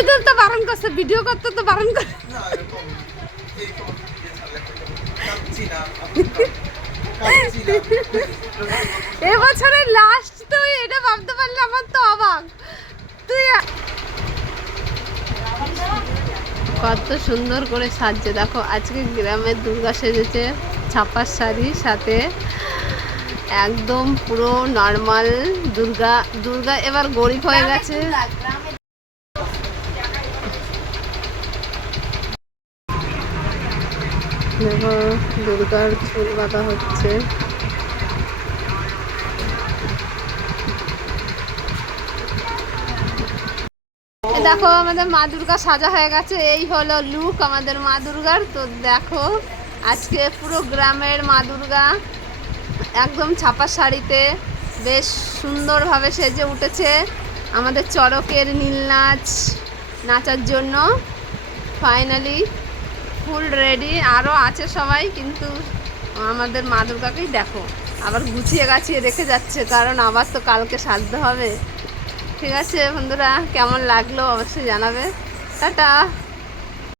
ছবি তুলতে বারণ করছে, ভিডিও করতে তো বারণ করে। এবছরের লাস্ট তুই এটা ভাবতে পারলে আমার তো অবাক। তুই কত সুন্দর করে সাজছে দেখো, আজকে গ্রামের দুর্গা সেজেছে ছাপার শাড়ির সাথে, একদম পুরো নর্মাল দুর্গা। দুর্গা এবার গরিব হয়ে গেছে। দেখো দুর্গার চুল বাঁধা হচ্ছে। দেখো আমাদের মা দুর্গা সাজা হয়ে গেছে, এই হলো লুক আমাদের মা দুর্গার। তো দেখো আজকে পুরো গ্রামের মা দুর্গা একদম ছাপা শাড়িতে বেশ সুন্দরভাবে সেজে উঠেছে আমাদের চড়কের নীল নাচ নাচার জন্য। ফাইনালি ফুল রেডি, আরও আছে সবাই, কিন্তু আমাদের মা দুর্গাকেই দেখো আবার গুছিয়ে গাছিয়ে রেখে যাচ্ছে, কারণ আবার তো কালকে সাজতে হবে। ঠিক আছে বন্ধুরা, কেমন লাগলো অবশ্যই জানাবে। টাটা।